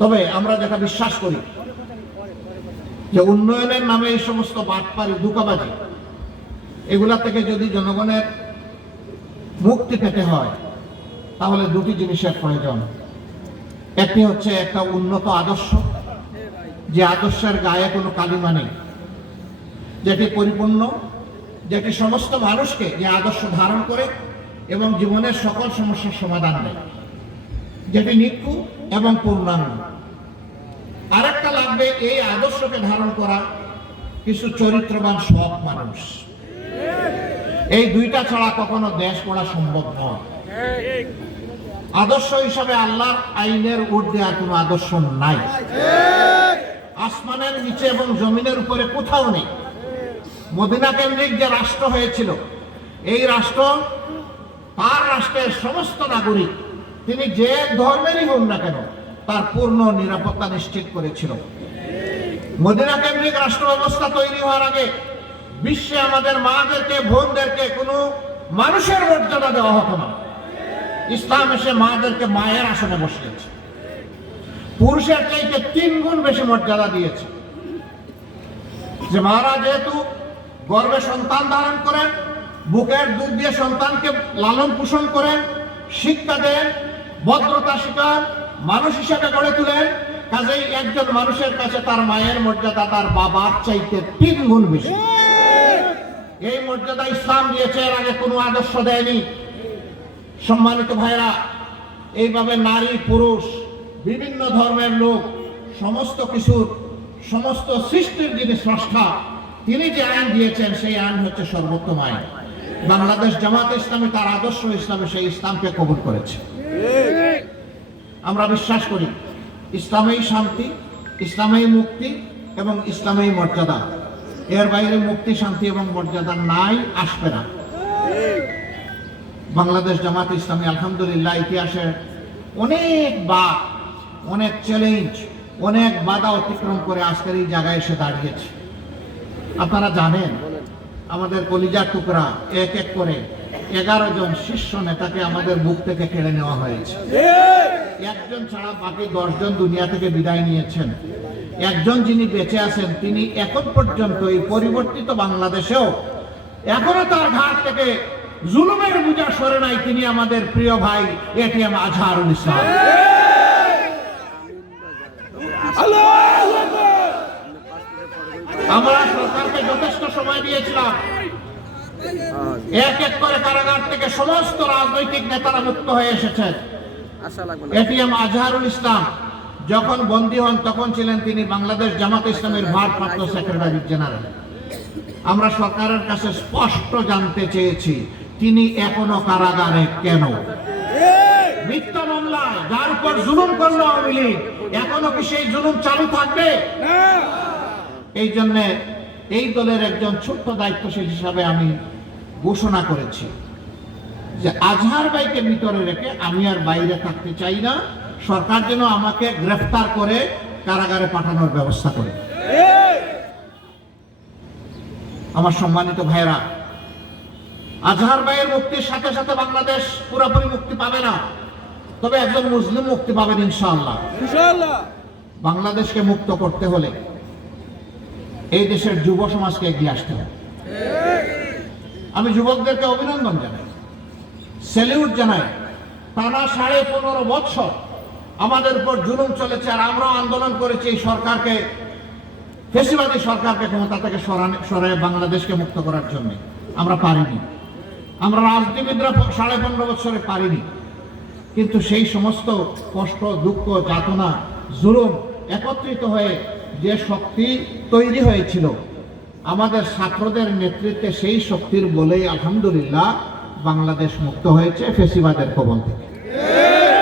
তবে আমরা যেটা বিশ্বাস করি, যে উন্নয়নের নামে এই সমস্ত বাটপারি দুকাবাজি এগুলা থেকে যদি জনগণের মুক্তি পেতে হয়, তাহলে দুটি জিনিসের প্রয়োজন। একটি হচ্ছে একটা উন্নত আদর্শ, যে আদর্শের গায়ে কোনো কালিমা নেই, যেটি পরিপূর্ণ, যেটি সমস্ত মানুষকে যে আদর্শ ধারণ করে এবং জীবনের সকল সমস্যার সমাধান দেয়, যেটি নিক্ষু এবং পূর্ণাঙ্গ। আরেকটা লাগবে, এই আদর্শকে ধারণ করা কিছু চরিত্রবান সৎ মানুষ। এই দুইটা ছাড়া কখনো দেশ গড়া সম্ভব নয়। আদর্শ হিসাবে আল্লাহর আইনের ঊর্ধ্বে আর কোনো আদর্শ নাই। আসমানের নিচে এবং জমিনের উপরে কোথাও নেই। মদিনা কেন্দ্রিক যে রাষ্ট্র হয়েছিল, এই রাষ্ট্র তার রাষ্ট্রের সমস্ত নাগরিক, তিনি যে ধর্মেরই হন না কেন তার পূর্ণ নিরাপত্তা নিশ্চিত করেছিল। মদিনা কেন্দ্রিক রাষ্ট্র ব্যবস্থা তৈরি হওয়ার আগে বিশ্বে আমাদের মাদেরকে, বোনদেরকে কোনো মানুষের মর্যাদা দেওয়া হতো না। ইসলাম এসে মাদেরকে মায়ের আসনে বসিয়েছে। পুরুষের চাইতে তিন গুণ বেশি মর্যাদা দিয়েছে। যে মারা যেহেতু গর্ভে সন্তান ধারণ করেন, বুকের দুধ দিয়ে সন্তানকে লালন পোষণ করেন, শিক্ষা দেন, ভদ্রতা শিকার মানুষ হিসাবে গড়ে তুলেন, কাজেই একজন মানুষের কাছে তার মায়ের মর্যাদা তার বাবার চাইতে তিন গুণ বেশি। এই মর্যাদা ইসলাম দিয়েছে, এর আগে কোনো আদর্শ দেয়নি। সম্মানিত ভাইরা, এইভাবে নারী, পুরুষ, বিভিন্ন ধর্মের লোক, সমস্ত কিছুর, সমস্ত সৃষ্টির যিনি স্রষ্টা, তিনি যে আইন দিয়েছেন, সেই আইন হচ্ছে সর্বোত্তম আইন। বাংলাদেশ জামাত ইসলামী তার আদর্শ ইসলামে সেই ইসলামকে কবুল করেছে। আমরা বিশ্বাস করি, ইসলামেই শান্তি, ইসলামেই মুক্তি এবং ইসলামেই মর্যাদা। এর বাইরে মুক্তি, শান্তি এবং মর্যাদা নাই, আসবে না। বাংলাদেশ জামাত ইসলামী আলহামদুলিল্লাহ ইতিহাসে অনেক বা অনেক চ্যালেঞ্জ অনেক বাধা অতিক্রম করে আজকের এই জায়গায় এসে দাঁড়িয়েছে। আপনারা জানেন আমাদের কলিজার টুকরা, এক এক করে এগারো জন শীর্ষ নেতাকে আমাদের বুক থেকে কেড়ে নেওয়া হয়েছে। একজন ছাড়া বাকি দশজন দুনিয়া থেকে বিদায় নিয়েছেন। একজন যিনি বেঁচে আছেন, তিনি এখন পর্যন্ত এই পরিবর্তিত বাংলাদেশেও এখনও তার ঘাট থেকে জুলুমের বোঝা সরে নাই তিনি আমাদের প্রিয় ভাই এটিএম আজহারুল ইসলাম। দিয়েছিলাম। এক এক করে কারাগার থেকে সমস্ত রাজনৈতিক নেতারা মুক্ত হয়ে এসেছেন আশা লাগবে না। এটিএম আজহারুল ইসলাম যখন বন্দী হন তখন ছিলেন তিনি বাংলাদেশ জামাত ইসলামের ভারপ্রাপ্ত সেক্রেটারি জেনারেল আমরা সরকারের কাছে স্পষ্ট জানতে চেয়েছি তিনি এখনও কারাগারে কেন? মিথ্যা মামলায় যার উপর জুলুম করল আওয়ামী লীগ এখনও কি সেই জুলুম চালু থাকবে? এই জন্য এই দলের একজন ছোট্ট দায়িত্বশীল হিসাবে আমি ঘোষণা করেছি যে আজহার ভাইকে ভিতরে রেখে আমি আর বাইরে থাকতে চাই না। সরকার যেন আমাকে গ্রেফতার করে কারাগারে পাঠানোর ব্যবস্থা করে। আমার সম্মানিত ভাইরা আজহার ভাইয়ের মুক্তির সাথে সাথে বাংলাদেশ পুরোপুরি মুক্তি পাবে না। তবে একজন মুসলিম মুক্তি পাবেন ইনশাআল্লাহ। বাংলাদেশকে মুক্ত করতে হলে এই দেশের যুব সমাজকে এগিয়ে আসতে হবে। আমি যুবকদেরকে অভিনন্দন জানাই। স্যালিউট জানাই। টানা সাড়ে পনেরো বছর আমাদের উপর জুলুম চলেছে আর আমরাও আন্দোলন করেছি এই সরকারকে, ফেসিবাদী সরকারকে ক্ষমতা থেকে সরানে সরে বাংলাদেশকে মুক্ত করার জন্য। আমরা পারিনি। আমরা রাজনীতিবিদরা সাড়ে পনেরো বছরে পারিনি। কিন্তু সেই সমস্ত কষ্ট, দুঃখ, যাতনা, জুলুম একত্রিত হয়ে যে শক্তি তৈরি হয়েছিল, আমাদের ছাত্রদের নেতৃত্বে সেই শক্তির বলেই আলহামদুলিল্লাহ বাংলাদেশ মুক্ত হয়েছে ফেসিবাদের কবল থেকে।